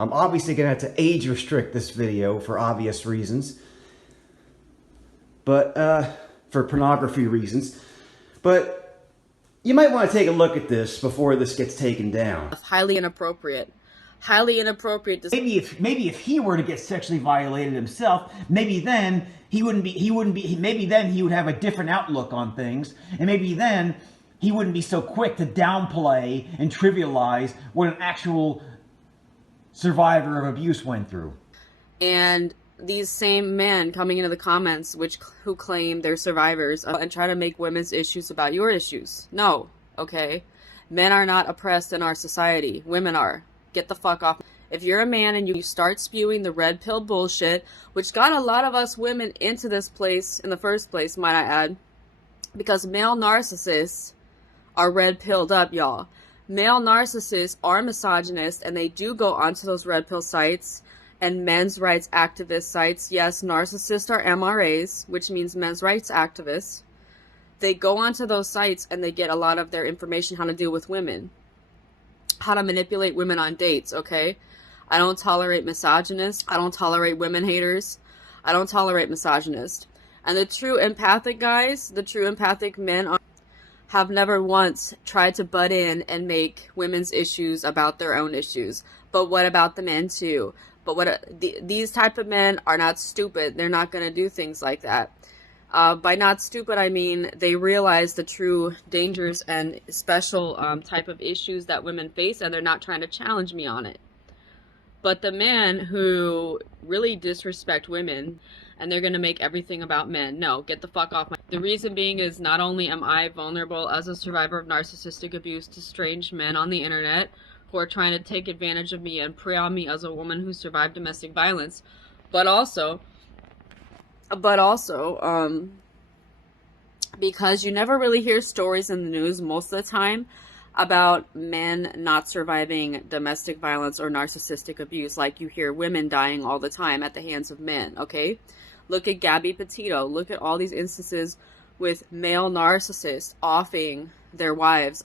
I'm obviously going to have to age restrict this video for obvious reasons, but for pornography reasons. But you might want to take a look at this before this gets taken down. Highly inappropriate. Highly inappropriate. Maybe if he were to get sexually violated himself, maybe then maybe then he would have a different outlook on things, and maybe then he wouldn't be so quick to downplay and trivialize what an actual survivor of abuse went through. And these same men coming into the comments who claim they're survivors and try to make women's issues about your issues. No, okay? Men are not oppressed in our society. Women are. Get the fuck off. If you're a man and you start spewing the red pill bullshit, which got a lot of us women into this place in the first place, might I add, because male narcissists are red pilled up, y'all. Male narcissists are misogynist, and they do go onto those red pill sites and men's rights activist sites. Yes, narcissists are MRAs, which means men's rights activists. They go onto those sites and they get a lot of their information how to deal with women, how to manipulate women on dates, okay? I don't tolerate misogynists. I don't tolerate women haters. I don't tolerate misogynists. And the true empathic guys, the true empathic men have never once tried to butt in and make women's issues about their own issues. But what about the men too? But these type of men are not stupid. They're not going to do things like that. By not stupid, I mean they realize the true dangers and special type of issues that women face, and they're not trying to challenge me on it. But the men who really disrespect women, and they're going to make everything about men, no, get the fuck off. The reason being is not only am I vulnerable as a survivor of narcissistic abuse to strange men on the internet who are trying to take advantage of me and prey on me as a woman who survived domestic violence, but also, because you never really hear stories in the news most of the time about men not surviving domestic violence or narcissistic abuse, like you hear women dying all the time at the hands of men, okay? Look at Gabby Petito. Look at all these instances with male narcissists offing their wives,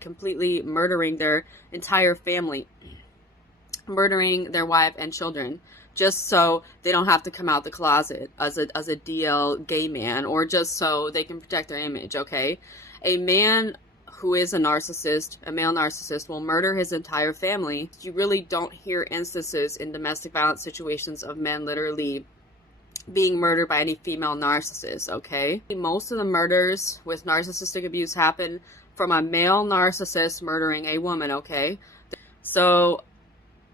completely murdering their entire family, murdering their wife and children, just so they don't have to come out the closet as a DL gay man, or just so they can protect their image, okay? A man who is a narcissist, a male narcissist, will murder his entire family. You really don't hear instances in domestic violence situations of men literally being murdered by any female narcissist, okay? Most of the murders with narcissistic abuse happen from a male narcissist murdering a woman, okay? So,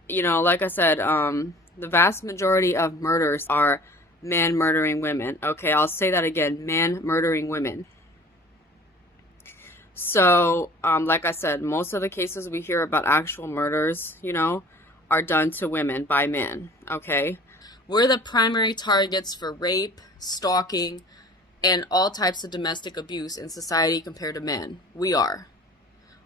you know, like I said, the vast majority of murders are men murdering women, okay? I'll say that again, men murdering women. So, like I said, most of the cases we hear about actual murders, you know, are done to women by men, okay? We're the primary targets for rape, stalking, and all types of domestic abuse in society compared to men. We are.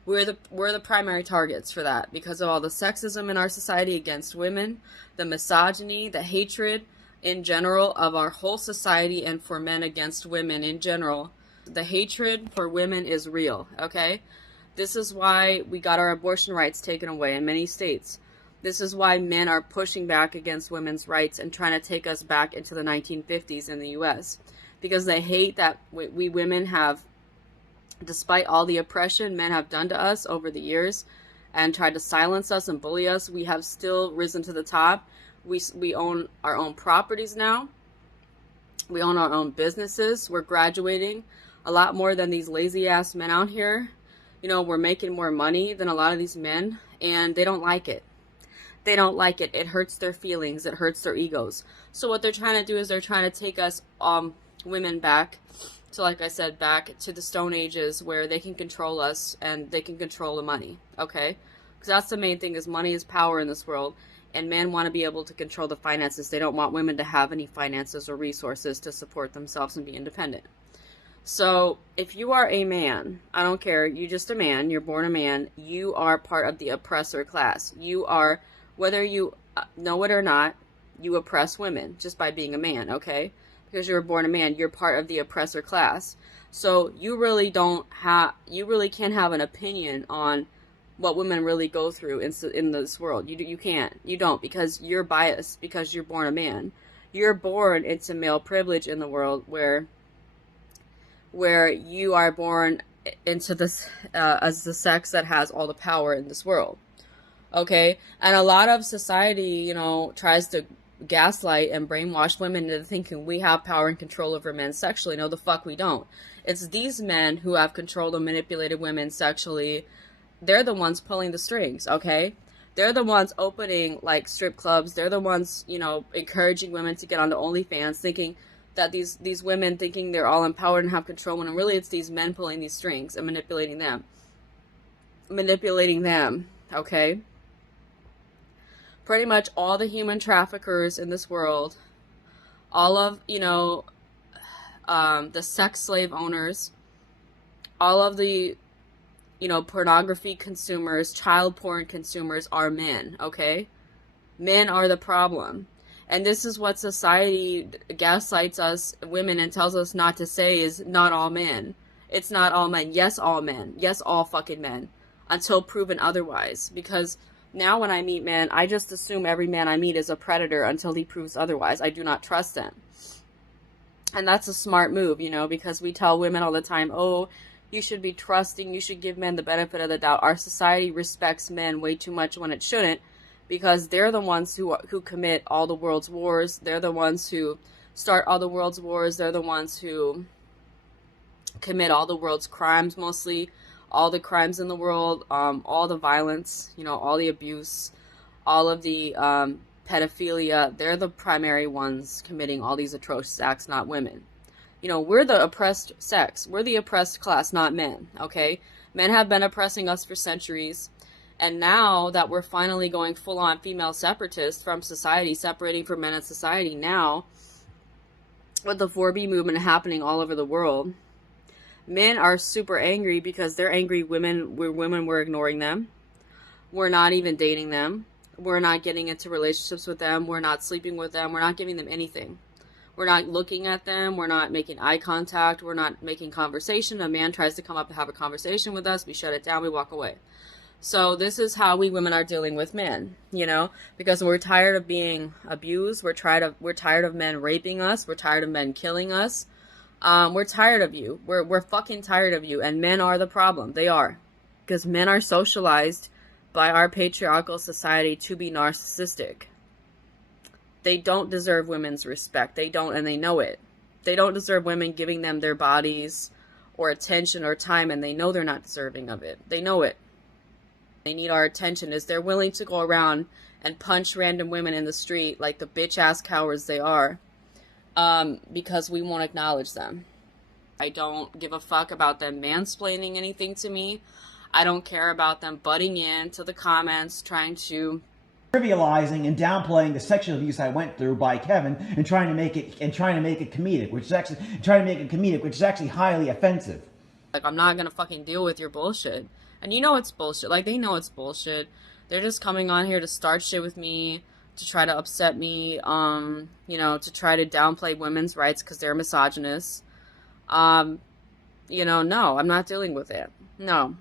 We're the primary targets for that because of all the sexism in our society against women, the misogyny, the hatred in general of our whole society and for men against women in general. The hatred for women is real, okay? This is why we got our abortion rights taken away in many states. This is why men are pushing back against women's rights and trying to take us back into the 1950s in the U.S. because they hate that we women have, despite all the oppression men have done to us over the years and tried to silence us and bully us, we have still risen to the top. We own our own properties now. We own our own businesses. We're graduating a lot more than these lazy ass men out here. You know, we're making more money than a lot of these men, and they don't like it. They don't like it. It hurts their feelings. It hurts their egos. So what they're trying to do is they're trying to take us, women back to, like I said, back to the Stone Ages where they can control us and they can control the money, okay? Because that's the main thing, is money is power in this world, and men want to be able to control the finances. They don't want women to have any finances or resources to support themselves and be independent. So if you are a man, I don't care, you're just a man, you're born a man, you are part of the oppressor class. You are, whether you know it or not, you oppress women just by being a man, okay? Because you were born a man, you're part of the oppressor class. So you really can't have an opinion on what women really go through in this world. You can't. You don't, because you're biased, because you're born a man. You're born into male privilege in the world where you are born into this as the sex that has all the power in this world. Okay? And a lot of society, tries to gaslight and brainwash women into thinking we have power and control over men sexually. No, the fuck we don't. It's these men who have controlled and manipulated women sexually. They're the ones pulling the strings, okay? They're the ones opening, like, strip clubs. They're the ones, encouraging women to get on the OnlyFans, thinking that these women thinking they're all empowered and have control, when really it's these men pulling these strings and manipulating them. Okay? Pretty much all the human traffickers in this world, all of, the sex slave owners, all of the, pornography consumers, child porn consumers are men, okay? Men are the problem. And this is what society gaslights us women and tells us not to say, is not all men. It's not all men. Yes, all men. Yes, all fucking men. Until proven otherwise. Because now when I meet men, I just assume every man I meet is a predator until he proves otherwise. I do not trust them. And that's a smart move, because we tell women all the time, oh, you should be trusting, you should give men the benefit of the doubt. Our society respects men way too much when it shouldn't, because they're the ones who commit all the world's wars. They're the ones who start all the world's wars. They're the ones who commit all the world's crimes, mostly all the crimes in the world, all the violence, all the abuse, all of the pedophilia. They're the primary ones committing all these atrocious acts, not women. We're the oppressed sex. We're the oppressed class, not men, okay? Men have been oppressing us for centuries. And now that we're finally going full-on female separatist from society, separating from men in society, now, with the 4B movement happening all over the world, men are super angry because they're angry we're ignoring them. We're not even dating them. We're not getting into relationships with them. We're not sleeping with them. We're not giving them anything. We're not looking at them. We're not making eye contact. We're not making conversation. A man tries to come up and have a conversation with us. We shut it down. We walk away. So this is how we women are dealing with men, because we're tired of being abused. We're tired of men raping us. We're tired of men killing us. We're tired of you. We're fucking tired of you. And men are the problem. They are. Because men are socialized by our patriarchal society to be narcissistic. They don't deserve women's respect. They don't, and they know it. They don't deserve women giving them their bodies or attention or time, and they know they're not deserving of it. They know it. They need our attention, as they're willing to go around and punch random women in the street like the bitch-ass cowards they are, because we won't acknowledge them. I don't give a fuck about them mansplaining anything to me. I don't care about them butting in to the comments, trying to trivializing and downplaying the sexual abuse I went through by Kevin and trying to make it comedic, which is actually highly offensive. Like, I'm not gonna fucking deal with your bullshit. And it's bullshit. Like, they know it's bullshit. They're just coming on here to start shit with me, to try to upset me, to try to downplay women's rights because they're misogynists. No, I'm not dealing with it. No.